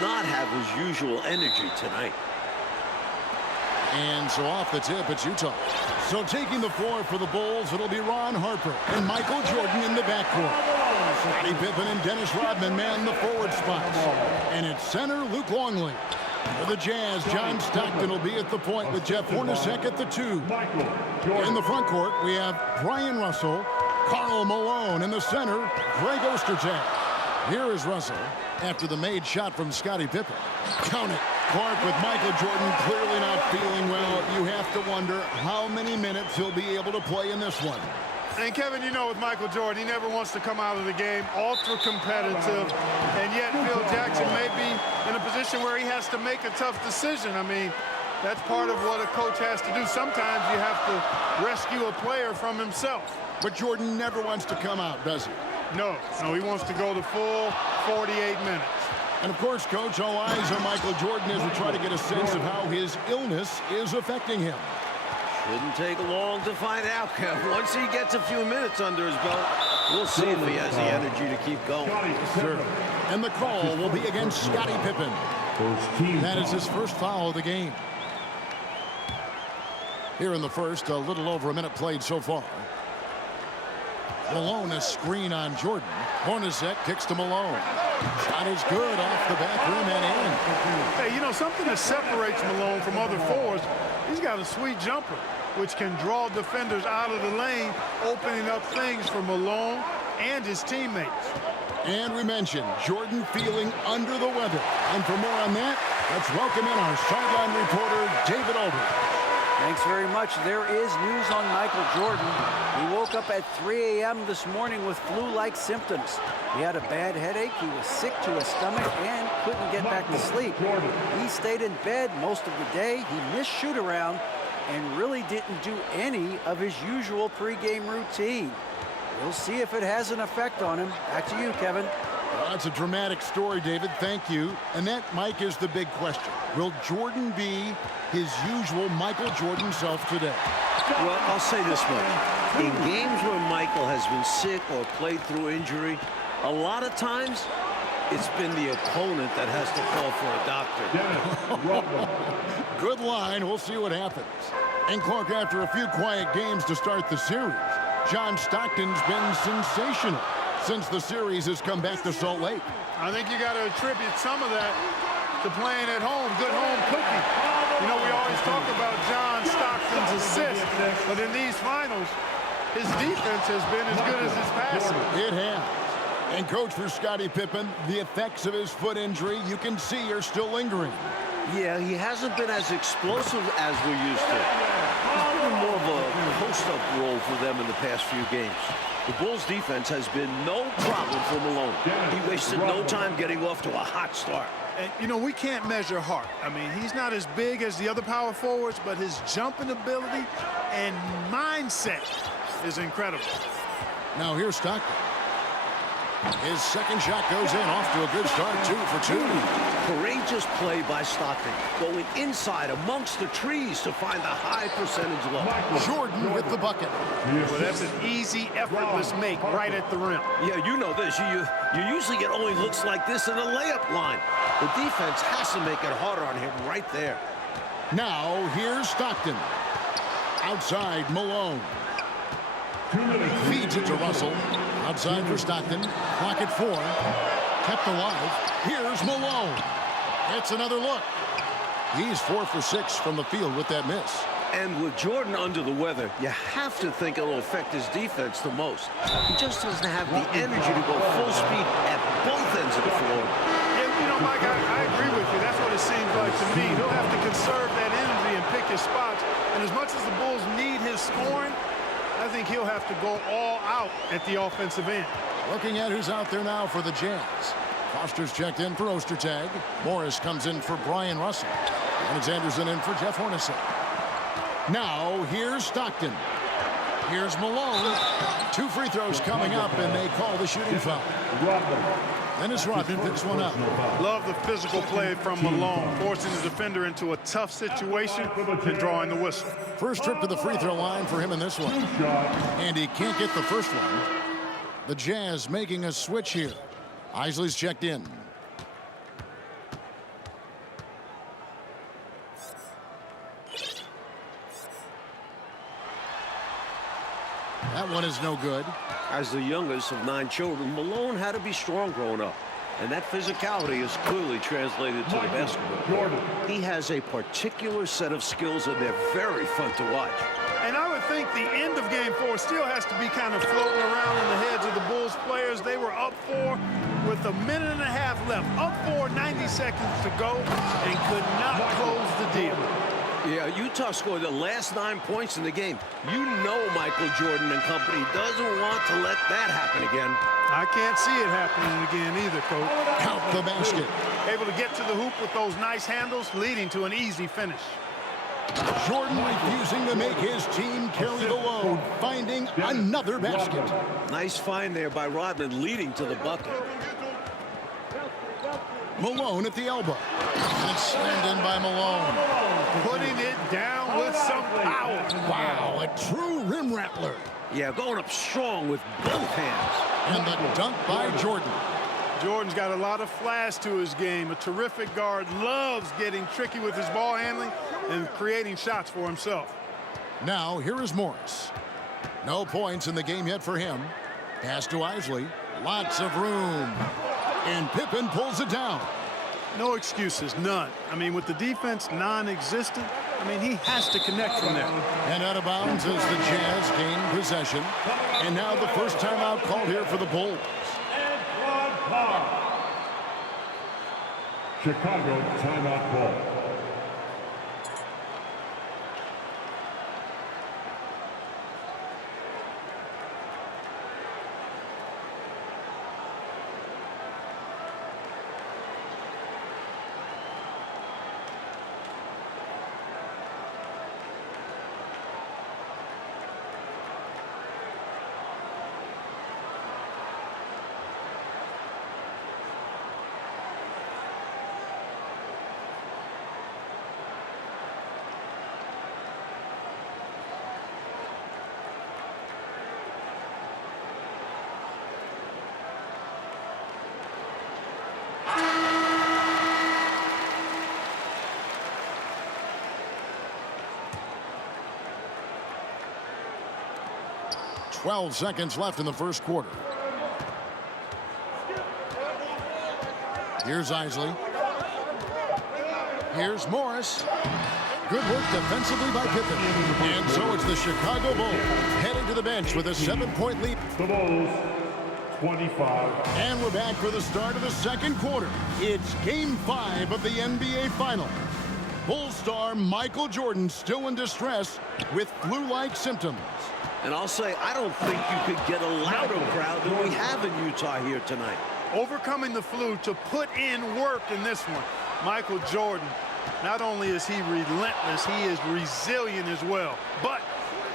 not have his usual energy tonight. And so off the tip, it's Utah. So taking the floor for the Bulls, it'll be Ron Harper and Michael Jordan in the backcourt. Scottie Pippen and Dennis Rodman man the forward spots. And at center, Luke Longley. For the Jazz, John Stockton will be at the point with Jeff Hornacek at the 2. In the front court, we have Brian Russell, Karl Malone. In the center, Greg Ostertag. Here is Russell after the made shot from Scottie Pippen. Count it. Clark with Michael Jordan clearly not feeling well. You have to wonder how many minutes he'll be able to play in this one. And Kevin, you know, with Michael Jordan, he never wants to come out of the game ultra competitive, and yet Phil Jackson may be in a position where he has to make a tough decision. I mean, that's part of what a coach has to do. Sometimes you have to rescue a player from himself. But Jordan never wants to come out, does he? No, he wants to go the full 48 minutes. And, of course, Coach, all eyes on Michael Jordan as we try to get a sense of how his illness is affecting him. Shouldn't take long to find out, Kev. Once he gets a few minutes under his belt, we'll see if he has the energy to keep going. Sure. And the call will be against Scottie Pippen. That is his first foul of the game. Here in the first, a little over a minute played so far. Malone, a screen on Jordan. Hornacek kicks to Malone. Shot is good off the back rim and in. Hey, you know, something that separates Malone from other forwards, he's got a sweet jumper, which can draw defenders out of the lane, opening up things for Malone and his teammates. And we mentioned Jordan feeling under the weather. And for more on that, let's welcome in our sideline reporter, David Aldridge. Thanks very much. There is news on Michael Jordan. He woke up at 3 a.m. this morning with flu-like symptoms. He had a bad headache, he was sick to his stomach, and couldn't get back to sleep. He stayed in bed most of the day. He missed shoot-around and really didn't do any of his usual pregame routine. We'll see if it has an effect on him. Back to you, Kevin. Well, that's a dramatic story, David. Thank you. And that, Mike, is the big question. Will Jordan be his usual Michael Jordan self today? Well, I'll say this much. In games where Michael has been sick or played through injury, a lot of times it's been the opponent that has to call for a doctor. Good line. We'll see what happens. And Clark, after a few quiet games to start the series, John Stockton's been sensational since the series has come back to Salt Lake. I think you got to attribute some of that to playing at home, good home cooking. You know, we always talk about John Stockton's assists, but in these finals, his defense has been as good as his passing. It has. And coach, for Scottie Pippen, the effects of his foot injury, you can see, are still lingering. Yeah, he hasn't been as explosive as we're used to. He's been more of a post-up role for them in the past few games. The Bulls' defense has been no problem for Malone. He wasted no time getting off to a hot start. And, you know, we can't measure heart. I mean, he's not as big as the other power forwards, but his jumping ability and mindset is incredible. Now here's Stockton. His second shot goes in, off to a good start, 2 for 2. Courageous play by Stockton, going inside amongst the trees to find the high percentage low. Jordan with the bucket. Well, that's an easy, effortless make right at the rim. Yeah, you know this. You usually get only looks like this in the layup line. The defense has to make it harder on him right there. Now here's Stockton. Outside, Malone. Feeds it to Russell. Outside for Stockton. Clock at 4. Kept alive. Here's Malone. It's another look. He's 4 for 6 from the field with that miss. And with Jordan under the weather, you have to think it'll affect his defense the most. He just doesn't have the energy to go full speed at both ends of the floor. Yeah, you know, Mike, I agree with you. That's what it seems like to me. He'll have to conserve that energy and pick his spots. And as much as the Bulls need his scoring, I think he'll have to go all out at the offensive end. Looking at who's out there now for the Jazz. Foster's checked in for Ostertag. Morris comes in for Brian Russell. And it's Anderson in for Jeff Hornacek. Now, here's Stockton. Here's Malone. 2 free throws coming up, and they call the shooting foul. Dennis Rodman picks one up. Love the physical play from Malone, forcing the defender into a tough situation and drawing the whistle. First trip to the free throw line for him in this one. And he can't get the first one. The Jazz making a switch here. Isley's checked in. That one is no good. As the youngest of 9 children, Malone had to be strong growing up. And that physicality is clearly translated to the basketball. He has a particular set of skills, and they're very fun to watch. And I would think the end of game 4 still has to be kind of floating around in the heads of the Bulls players. They were up 4 with a minute and a half left. Up 4, 90 seconds to go, and could not close the deal. Yeah, Utah scored the last 9 points in the game. You know Michael Jordan and company doesn't want to let that happen again. I can't see it happening again either, Coach. Count the basket. Able to get to the hoop with those nice handles, leading to an easy finish. Jordan refusing to make his team carry the load, finding another basket. Nice find there by Rodman, leading to the bucket. Malone at the elbow. And it's slammed in by Malone. Putting it down with some power. Wow, a true rim rattler. Yeah, going up strong with both hands. And the dunk by Jordan. Jordan's got a lot of flash to his game. A terrific guard, loves getting tricky with his ball handling and creating shots for himself. Now, here is Morris. No points in the game yet for him. Pass to Isley. Lots of room. And Pippen pulls it down. No excuses, none. I mean, with the defense non-existent, I mean, he has to connect from there. And out of bounds as the Jazz gain possession. And now the first timeout called here for the Bulls. Chicago timeout ball. .12 seconds left in the first quarter. Here's Isley. Here's Morris. Good work defensively by Pippen. And so it's the Chicago Bulls heading to the bench with a 7-point lead. The Bulls, 25. And we're back for the start of the second quarter. It's Game 5 of the NBA Final. Bulls star Michael Jordan still in distress with flu-like symptoms. And I'll say, I don't think you could get a louder crowd than we have in Utah here tonight. Overcoming the flu to put in work in this one. Michael Jordan, not only is he relentless, he is resilient as well. But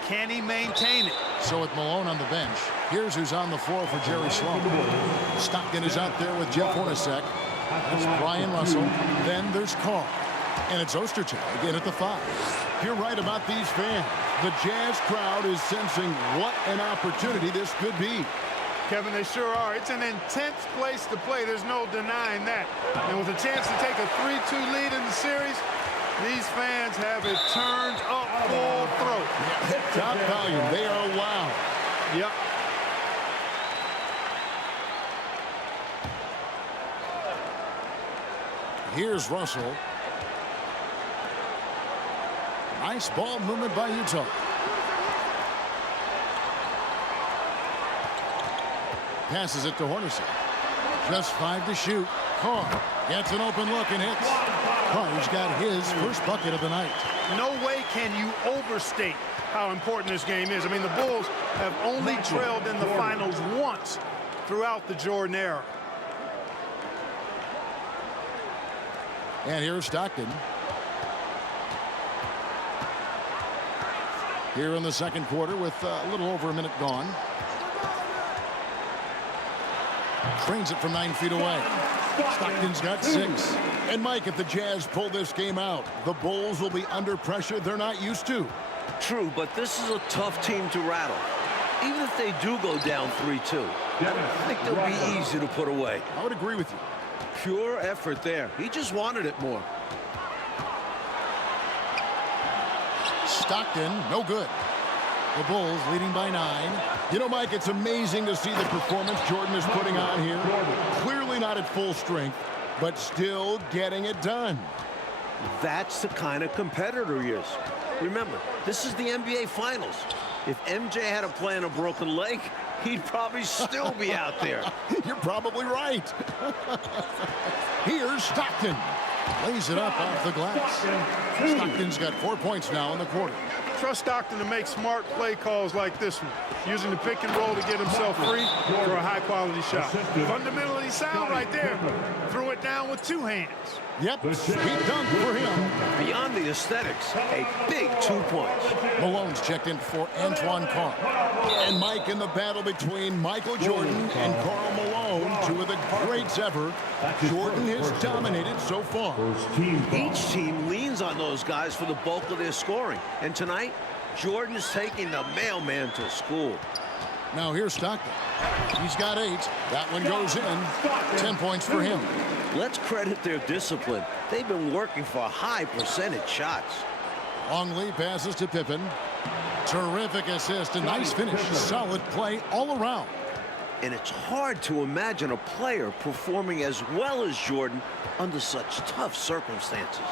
can he maintain it? So with Malone on the bench, here's who's on the floor for Jerry Sloan. Stockton is out there with Jeff Hornacek. That's Brian Russell. Then there's Karl. And it's Ostertag again at the 5. You're right about these fans. The Jazz crowd is sensing what an opportunity this could be. Kevin, they sure are. It's an intense place to play. There's no denying that. And with a chance to take a 3-2 lead in the series, these fans have it turned up full throat. Top volume. They are loud. Yep. Here's Russell. Nice ball movement by Utah. Passes it to Hornacek. Just 5 to shoot. Karl gets an open look and hits. Karl's got his first bucket of the night. No way can you overstate how important this game is. I mean, the Bulls have only trailed in the finals once throughout the Jordan era. And here's Stockton. Here in the second quarter with a little over a minute gone. Trains it from 9 feet away. Stockton's got 6. And Mike, if the Jazz pull this game out, the Bulls will be under pressure they're not used to. True, but this is a tough team to rattle. Even if they do go down 3-2, I don't think they'll be easy to put away. I would agree with you. Pure effort there. He just wanted it more. Stockton, no good. The Bulls leading by 9. You know, Mike, it's amazing to see the performance Jordan is putting on here. Clearly not at full strength, but still getting it done. That's the kind of competitor he is. Remember, this is the NBA Finals. If MJ had to play on a broken leg, he'd probably still be out there. You're probably right. Here's Stockton. Lays it up off the glass. Stockton's got 4 points now in the quarter. Trust Stockton to make smart play calls like this one, using the pick and roll to get himself free for a high-quality shot. Fundamentally sound right there. Threw it down with 2 hands. Yep, sweet dunk for him. Beyond the aesthetics, a big 2 points. Malone's checked in for Antoine Karl. And Mike in the battle between Michael Jordan and Karl Malone, 2 of the greats ever. Jordan has dominated so far. Each team leans on those guys for the bulk of their scoring. And tonight, Jordan is taking the mailman to school. Now here's Stockton. He's got 8. That one goes in. 10 points for him. Let's credit their discipline. They've been working for high percentage shots. Longley passes to Pippen. Terrific assist, a nice finish. Solid play all around. And it's hard to imagine a player performing as well as Jordan under such tough circumstances.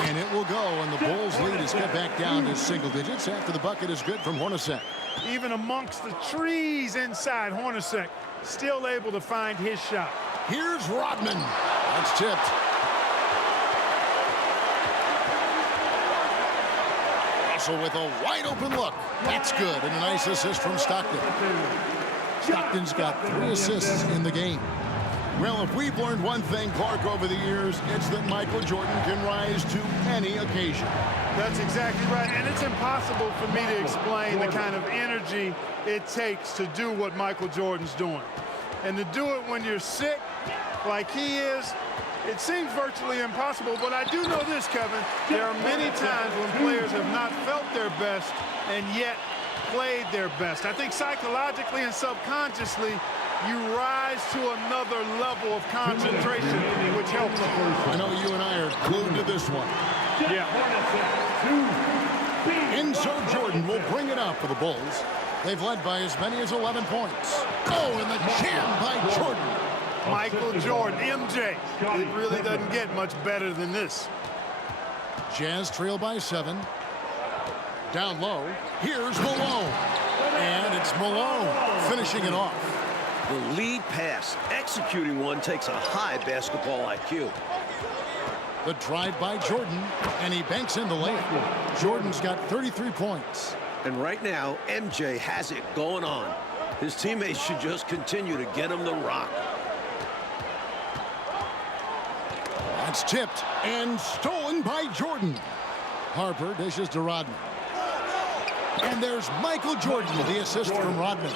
And it will go, and the Bulls' lead is cut back down to single digits after the bucket is good from Hornacek. Even amongst the trees inside, Hornacek still able to find his shot. Here's Rodman. That's tipped. Russell with a wide open look. That's good, and a nice assist from Stockton. Stockton's got 3 assists in the game. Well, if we've learned one thing, Clark, over the years, it's that Michael Jordan can rise to any occasion. That's exactly right, and it's impossible for me to explain the kind of energy it takes to do what Michael Jordan's doing. And to do it when you're sick, like he is, it seems virtually impossible. But I do know this, Kevin, there are many times when players have not felt their best and yet played their best. I think psychologically and subconsciously, you rise to another level of concentration, which helps you. I know you and I are glued to this one. Yeah. And so Jordan will bring it up for the Bulls. They've led by as many as 11 points. Oh, and the jam by Jordan. Michael Jordan, MJ. It really doesn't get much better than this. Jazz trail by 7. Down low, here's Malone. And it's Malone finishing it off. The lead pass, executing one, takes a high basketball IQ. The drive by Jordan, and he banks in the layup. Jordan's got 33 points. And right now, MJ has it going on. His teammates should just continue to get him the rock. That's tipped and stolen by Jordan. Harper dishes to Rodman. And there's Michael Jordan with the assist from Rodman.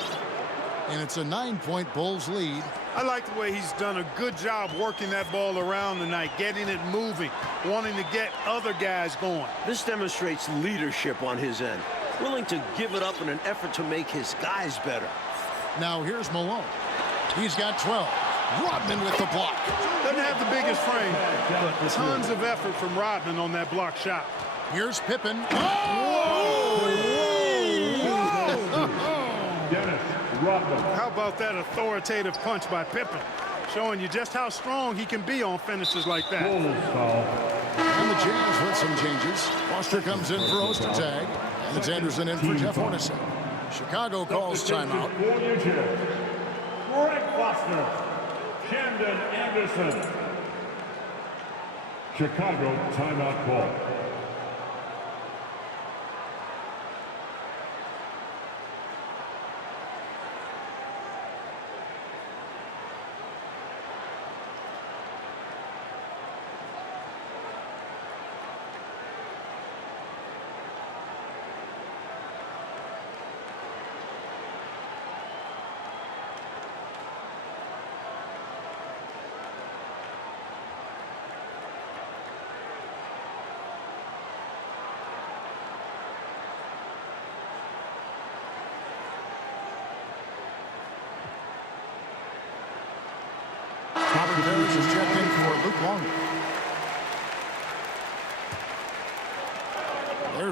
And it's a 9-point Bulls lead. I like the way he's done a good job working that ball around tonight, getting it moving, wanting to get other guys going. This demonstrates leadership on his end, willing to give it up in an effort to make his guys better. Now here's Malone. He's got 12. Rodman with the block. Doesn't have the biggest frame, but tons of effort from Rodman on that block shot. Here's Pippen. Oh! How about that authoritative punch by Pippen, showing you just how strong he can be on finishes like that. And the Jazz with some changes. Foster comes in for Ostertag. And it's Anderson in for Jeff Hornacek. Chicago calls timeout. Greg Foster, Camden Anderson. Chicago timeout call.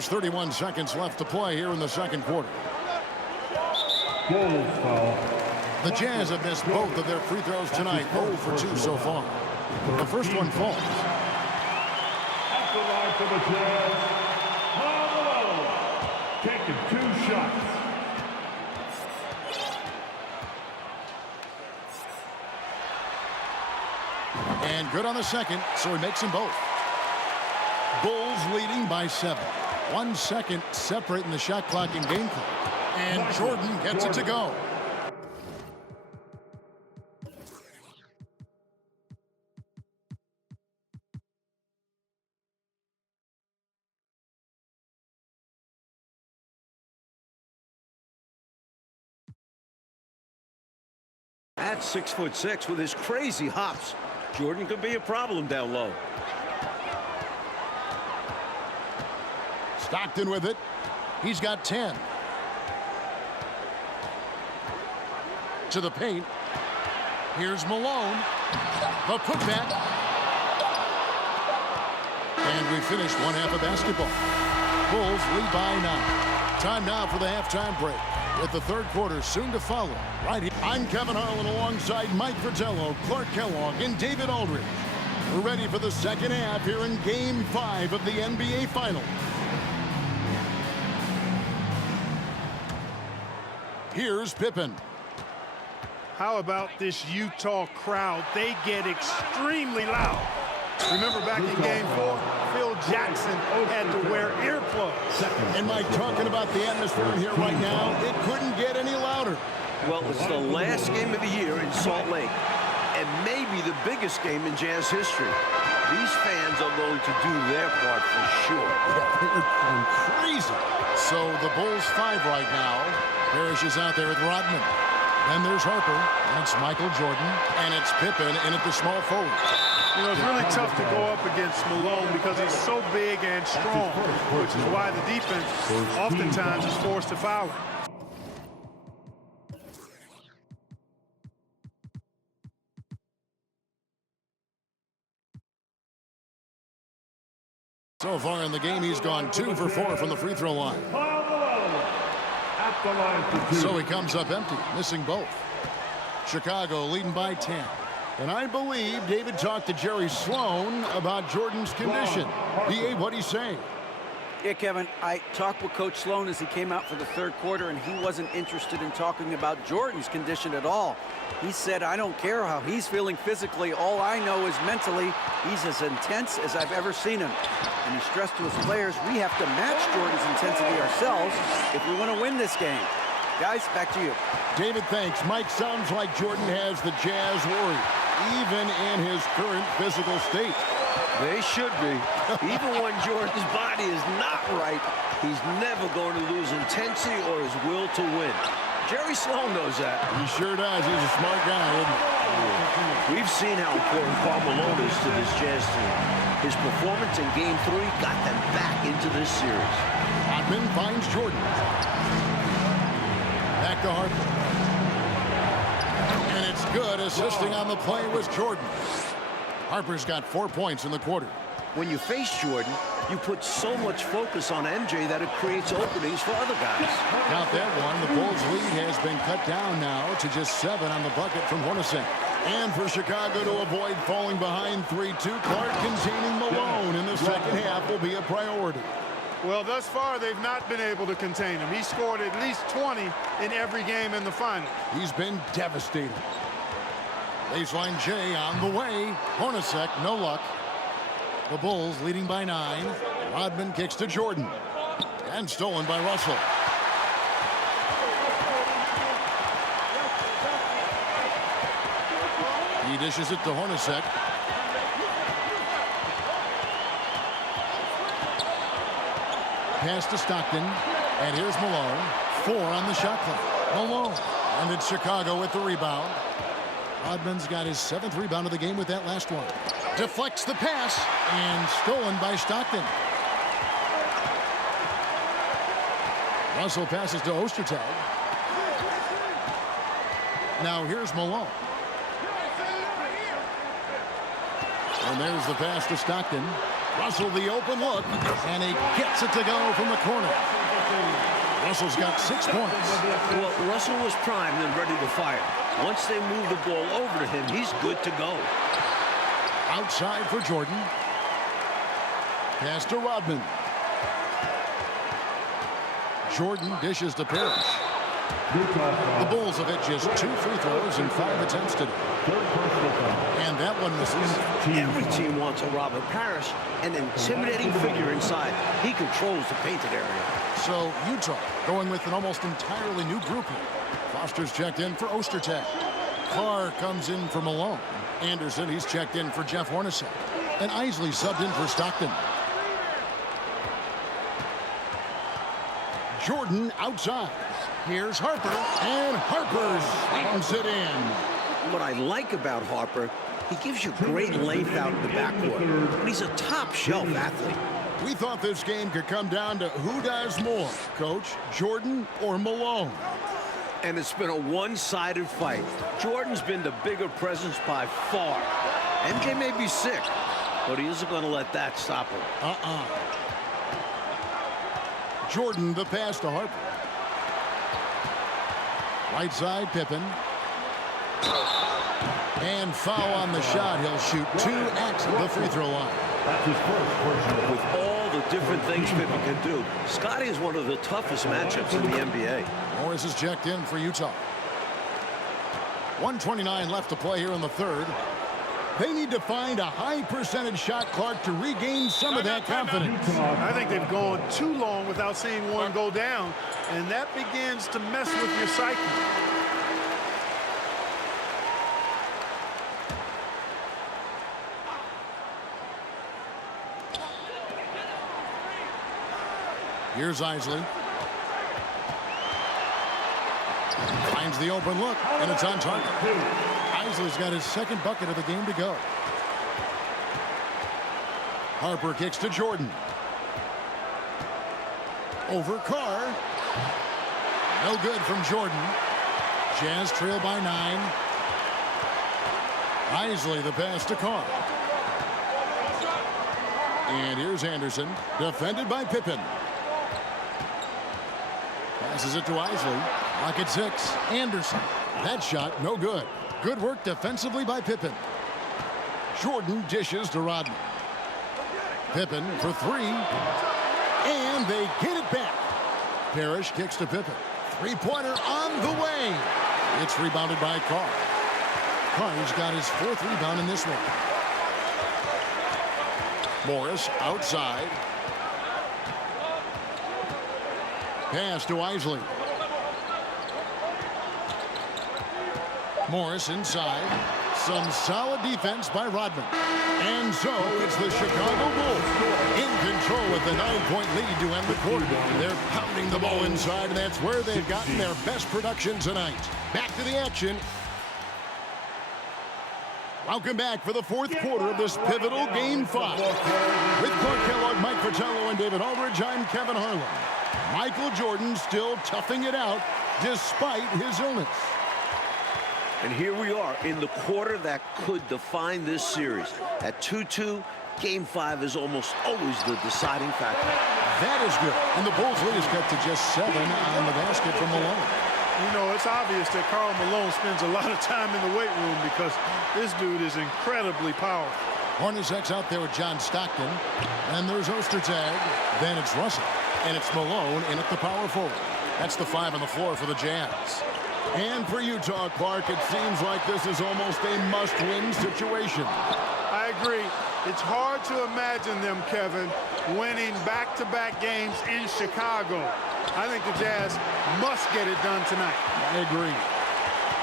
There's 31 seconds left to play here in the second quarter. Bulls foul. The Jazz have missed both of their free throws tonight, 0 for 2 so far. The first one falls. At the line for the Jazz, Malone, taking 2 shots. And good on the second, so he makes them both. Bulls leading by 7. 1 second separating the shot clock and game clock. And Jordan gets it to go. At 6'6" with his crazy hops, Jordan could be a problem down low. Stockton with it. He's got 10. To the paint. Here's Malone. The putback. And we finished one half of basketball. Bulls lead by 9. Time now for the halftime break, with the third quarter soon to follow. Right here. I'm Kevin Harlan alongside Mike Fratello, Clark Kellogg, and David Aldridge. We're ready for the second half here in Game 5 of the NBA Finals. Here's Pippen. How about this Utah crowd? They get extremely loud. Remember back in Game 4, Phil Jackson had to wear earplugs. And Mike, talking about the atmosphere in here right now, it couldn't get any louder. Well, it's the last game of the year in Salt Lake, and maybe the biggest game in Jazz history. These fans are going to do their part for sure. They're going crazy. So the Bulls 5 right now. Parrish is out there with Rodman. Then there's Harper, and it's Michael Jordan, and it's Pippen in at the small forward. You know, it's really tough to go up against Malone because he's so big and strong, which is why the defense oftentimes is forced to foul him. So far in the game, he's gone 2 for 4 from the free throw line. At the line for 2. So he comes up empty, missing both. Chicago leading by 10. And I believe David talked to Jerry Sloan about Jordan's condition. B.A., what'd he say? Yeah, Kevin, I talked with Coach Sloan as he came out for the third quarter, and he wasn't interested in talking about Jordan's condition at all. He said, I don't care how he's feeling physically. All I know is mentally, he's as intense as I've ever seen him. And he stressed to his players, we have to match Jordan's intensity ourselves if we want to win this game. Guys, back to you. David, thanks. Mike, sounds like Jordan has the Jazz worried, even in his current physical state. They should be. Even when Jordan's body is not right, he's never going to lose intensity or his will to win. Jerry Sloan knows that. He sure does. He's a smart guy, isn't he? We've seen how important Karl Malone is to this Jazz team. His performance in Game 3 got them back into this series. Rodman finds Jordan. Back to Harper. And it's good. Assisting on the play was Jordan. Harper's got 4 points in the quarter. When you face Jordan, you put so much focus on MJ that it creates openings for other guys. Count that one. The Bulls' lead has been cut down now to just 7 on the bucket from Hornacek. And for Chicago to avoid falling behind 3-2, Clark containing Malone in the second half will be a priority. Well, thus far, they've not been able to contain him. He scored at least 20 in every game in the final. He's been devastating. Baseline J on the way. Hornacek, no luck. The Bulls leading by 9. Rodman kicks to Jordan. And stolen by Russell. He dishes it to Hornacek. Pass to Stockton. And here's Malone. 4 on the shot clock. Malone. And it's Chicago with the rebound. Rodman's got his 7th rebound of the game with that last one. Deflects the pass. And stolen by Stockton. Russell passes to Ostertag. Now here's Malone. And there's the pass to Stockton. Russell the open look, and he gets it to go from the corner. Russell's got 6 points. Well, Russell was primed and ready to fire. Once they move the ball over to him, he's good to go. Outside for Jordan. Pass to Rodman. Jordan dishes to Parrish. The Bulls have hit just 2 free throws in 5 attempts today. And that one misses. Every team wants a Robert Parrish, an intimidating figure inside. He controls the painted area. So Utah going with an almost entirely new grouping. Foster's checked in for Ostertag. Karl comes in for Malone. Anderson, he's checked in for Jeff Hornacek. And Isley subbed in for Stockton. Jordan outside. Here's Harper, and Harper slams it in. What I like about Harper, he gives you great length out in the backcourt. But he's a top-shelf athlete. We thought this game could come down to who does more, Coach, Jordan or Malone. And it's been a one-sided fight. Jordan's been the bigger presence by far. MJ may be sick, but he isn't going to let that stop him. Jordan the pass to Harper. Right side, Pippen. And foul on the shot. He'll shoot 2 at the free throw line. That's his first personal. With all the different things Pippen can do, Scotty is one of the toughest matchups in the NBA. Morris is checked in for Utah. 1:29 left to play here in the third. They need to find a high percentage shot, Clark, to regain some of that confidence. I think they've gone too long without seeing one go down, and that begins to mess with your psyche. Here's Isley. Finds the open look, and it's on target. Isley's got his 2nd bucket of the game to go. Harper kicks to Jordan. Over Karl. No good from Jordan. Jazz trail by 9. Isley the pass to Karl. And here's Anderson, defended by Pippen. Passes it to Isley. Lock at 6. Anderson. That shot, no good. Good work defensively by Pippen. Jordan dishes to Rodman. Pippen for 3. And they get it back. Parrish kicks to Pippen. 3-pointer on the way. It's rebounded by Karl. Karl's got his 4th rebound in this one. Morris outside. Pass to Isley. Morris inside. Some solid defense by Rodman. And so it's the Chicago Bulls in control with the 9-point lead to end the quarter. They're pounding the ball inside, and that's where they've gotten their best production tonight. Back to the action. Welcome back for the 4th quarter of this pivotal Game 5. With Clark Kellogg, Mike Fratello, and David Aldridge, I'm Kevin Harlan. Michael Jordan still toughing it out despite his illness. And here we are in the quarter that could define this series. At 2-2, Game 5 is almost always the deciding factor. That is good. And the Bulls lead is cut to just 7 on the basket from Malone. You know, it's obvious that Karl Malone spends a lot of time in the weight room because this dude is incredibly powerful. Hornacek's out there with John Stockton. And there's Ostertag. Then it's Russell. And it's Malone in at the power forward. That's the 5 on the floor for the Jazz. And for Utah, Clark, it seems like this is almost a must-win situation. I agree. It's hard to imagine them, Kevin, winning back-to-back games in Chicago. I think the Jazz must get it done tonight. I agree.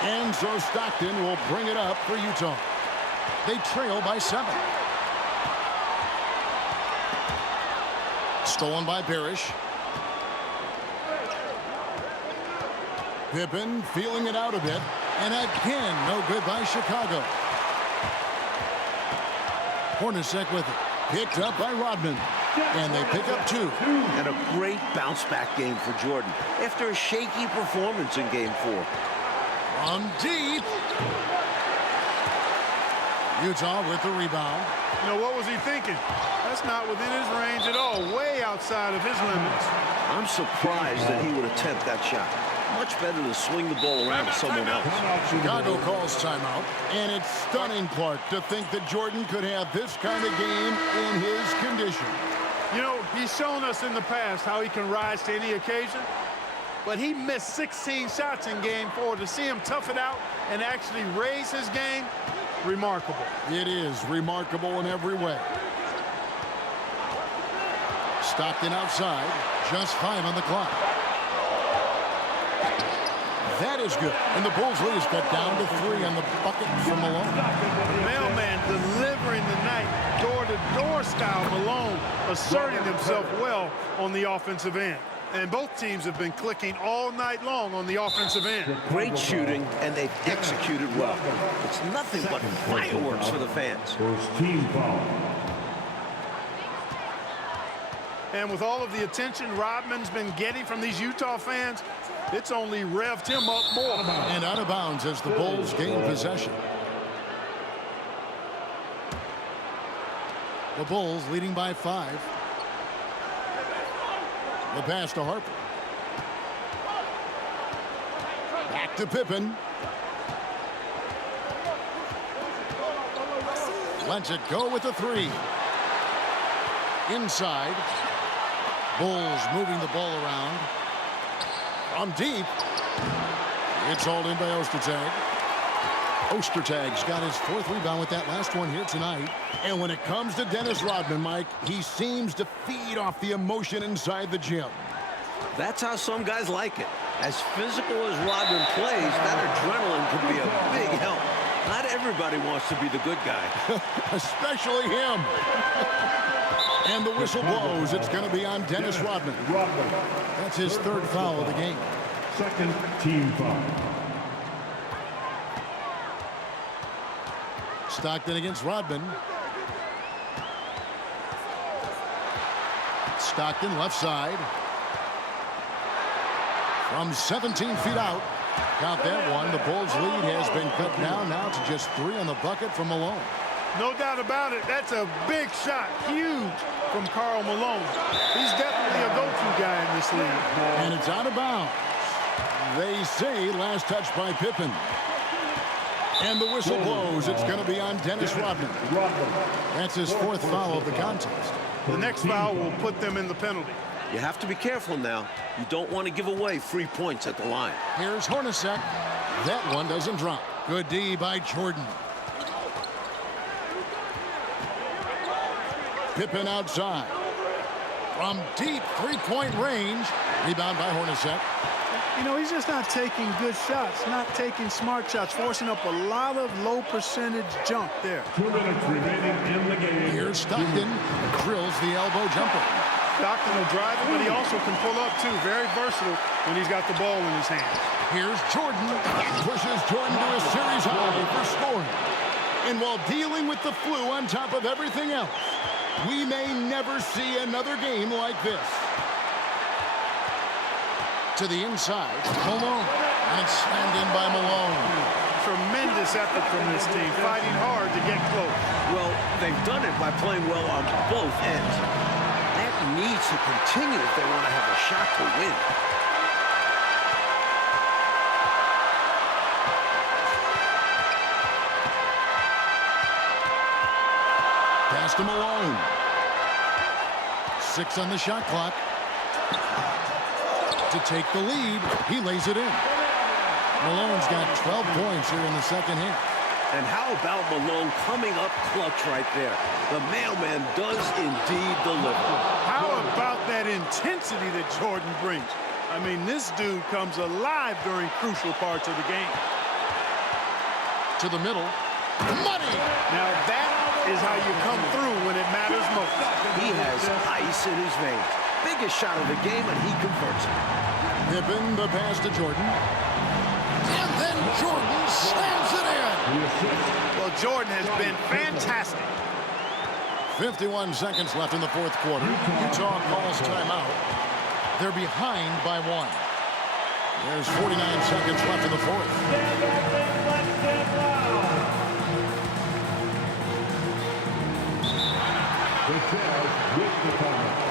And so Stockton will bring it up for Utah. They trail by 7. Stolen by Parrish. Pippen feeling it out a bit. And again, no good by Chicago. Hornacek with it. Picked up by Rodman. And they pick up 2. And a great bounce-back game for Jordan after a shaky performance in Game 4. On deep. Utah with the rebound. You know, what was he thinking? That's not within his range at all. Way outside of his limits. I'm surprised that he would attempt that shot. Much better to swing the ball around to someone else. Chicago calls timeout, and it's stunning, Clark, to think that Jordan could have this kind of game in his condition. You know, he's shown us in the past how he can rise to any occasion, but he missed 16 shots in game 4. To see him tough it out and actually raise his game, remarkable. It is remarkable in every way. Stockton outside, just 5 on the clock. That is good, and the Bulls lead is cut down to 3 on the bucket from Malone. Mailman delivering the night, door-to-door style. Malone asserting himself well on the offensive end. And both teams have been clicking all night long on the offensive end. Great shooting, and they've executed well. It's nothing but fireworks for the fans. First team foul. And with all of the attention Rodman's been getting from these Utah fans, it's only revved him up more. And out of bounds as the Bulls gain possession. The Bulls leading by 5. The pass to Harper. Back to Pippen. Lets it go with the 3. Inside. Bulls moving the ball around. From deep. It's hauled in by Ostertag. Ostertag's got his 4th rebound with that last one here tonight. And when it comes to Dennis Rodman, Mike, he seems to feed off the emotion inside the gym. That's how some guys like it. As physical as Rodman plays, that adrenaline could be a big help. Not everybody wants to be the good guy. Especially him. And the whistle blows. It's going to be on Dennis Rodman. That's his 3rd foul of the game. Second team foul. Stockton against Rodman. Stockton left side. From 17 feet out. Count that one. The Bulls lead has been cut down now to just 3 on the bucket from Malone. No doubt about it. That's a big shot. Huge from Karl Malone. He's definitely a go-to guy in this league. And it's out of bounds. They say last touch by Pippen. And the whistle blows. It's going to be on Dennis Rodman. That's his 4th foul of the contest. The next foul will put them in the penalty. You have to be careful now. You don't want to give away free points at the line. Here's Hornacek. That one doesn't drop. Good D by Jordan. Pippen outside. From deep 3-point range. Rebound by Hornacek. You know, he's just not taking good shots, not taking smart shots, forcing up a lot of low percentage jump there. 2 minutes remaining in the game. Here's Stockton. Drills the elbow jumper. Stockton will drive it, but he also can pull up too. Very versatile when he's got the ball in his hands. Here's Jordan. Pushes Jordan to a series high for scoring. And while dealing with the flu on top of everything else, we may never see another game like this. To the inside, Malone. And it's slammed in by Malone. Tremendous effort from this team, fighting hard to get close. Well, they've done it by playing well on both ends. That needs to continue if they want to have a shot to win. Pass to Malone. 6 on the shot clock. To take the lead, he lays it in. Malone's got 12 points here in the second half. And how about Malone coming up clutch right there? The mailman does indeed deliver. How about that intensity that Jordan brings? I mean, this dude comes alive during crucial parts of the game. To the middle. Money! Now that is how you come through when it matters most. He has ice in his veins. Biggest shot of the game, and he converts it. Pippen, the pass to Jordan. And then Jordan slams it in. Well, Jordan has been fantastic. 51 seconds left in the 4th quarter. Utah calls timeout. They're behind by 1. There's 49 seconds left in the 4th. The Jazz with the timeout.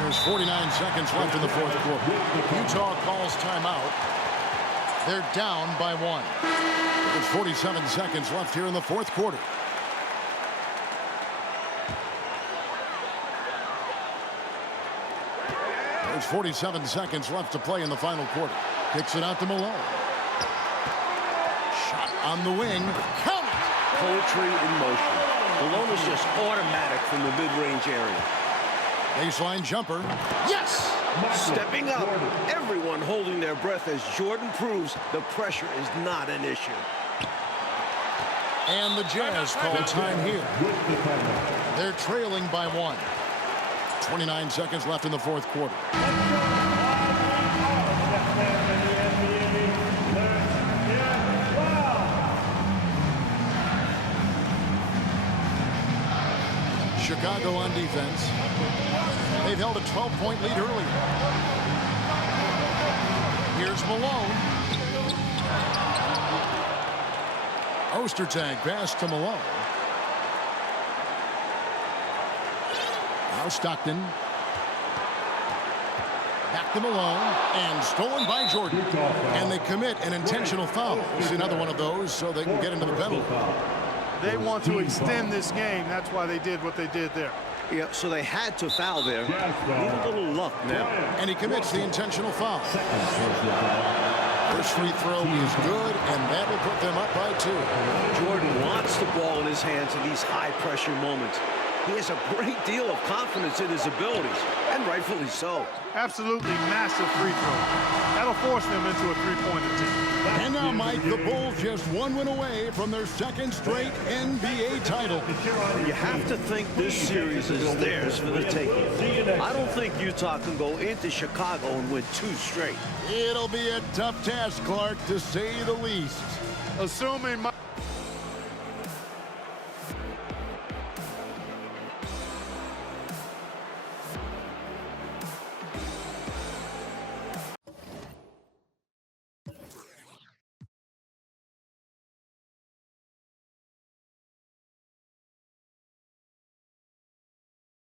There's 49 seconds left in the fourth quarter. Utah calls timeout. They're down by 1. There's 47 seconds left here in the fourth quarter. There's 47 seconds left to play in the final quarter. Kicks it out to Malone. Shot on the wing. Count it! Poetry in motion. Malone is just automatic from the mid-range area. Baseline jumper. Yes! Stepping up, everyone holding their breath as Jordan proves the pressure is not an issue. And the Jazz call time here. They're trailing by 1. 29 seconds left in the fourth quarter. Chicago on defense. They've held a 12-point lead earlier. Here's Malone. Ostertag pass to Malone. Now Stockton. Back to Malone. And stolen by Jordan. And they commit an intentional foul. See another one of those so they can get into the penalty. They want to extend this game. That's why they did what they did there. Yeah, so they had to foul there. Need a little luck now. And he commits the intentional foul. First free throw is good, and that will put them up by 2. Jordan wants the ball in his hands in these high-pressure moments. He has a great deal of confidence in his abilities, and rightfully so. Absolutely massive free throw. That'll force them into a three-point attempt. And now, Mike, the Bulls just 1 win away from their second straight NBA title. You have to think this series is theirs for the taking. I don't think Utah can go into Chicago and win 2 straight. It'll be a tough task, Clark, to say the least. Assuming